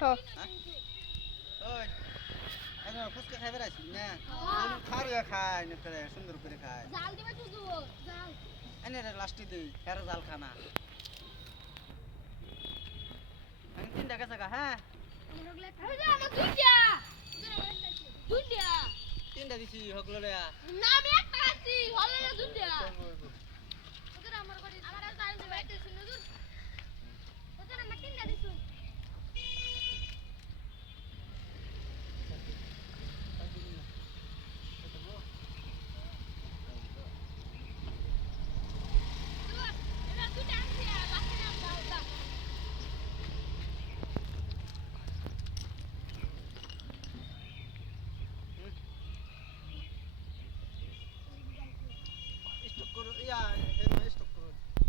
হ্যাঁ ওই এখন ফুচকা খাইবে রাখছি না খাওয়ার খায় না করে সুন্দর করে খায় জাল দিবে শুধু জাল এনে লাস্টে দিই ফের জাল খানা আমি 3 টাকা টাকা হ্যাঁ আমার দুইটা দুইটা 3টা দিছি হকলো রে না আমি একটা আছি হলে না দুইটা ওদের আমার করে আমার আর জাল দিবে এটা শুনে দূর ওদের আমার তিনটা দিছু স্টক করো ইয়া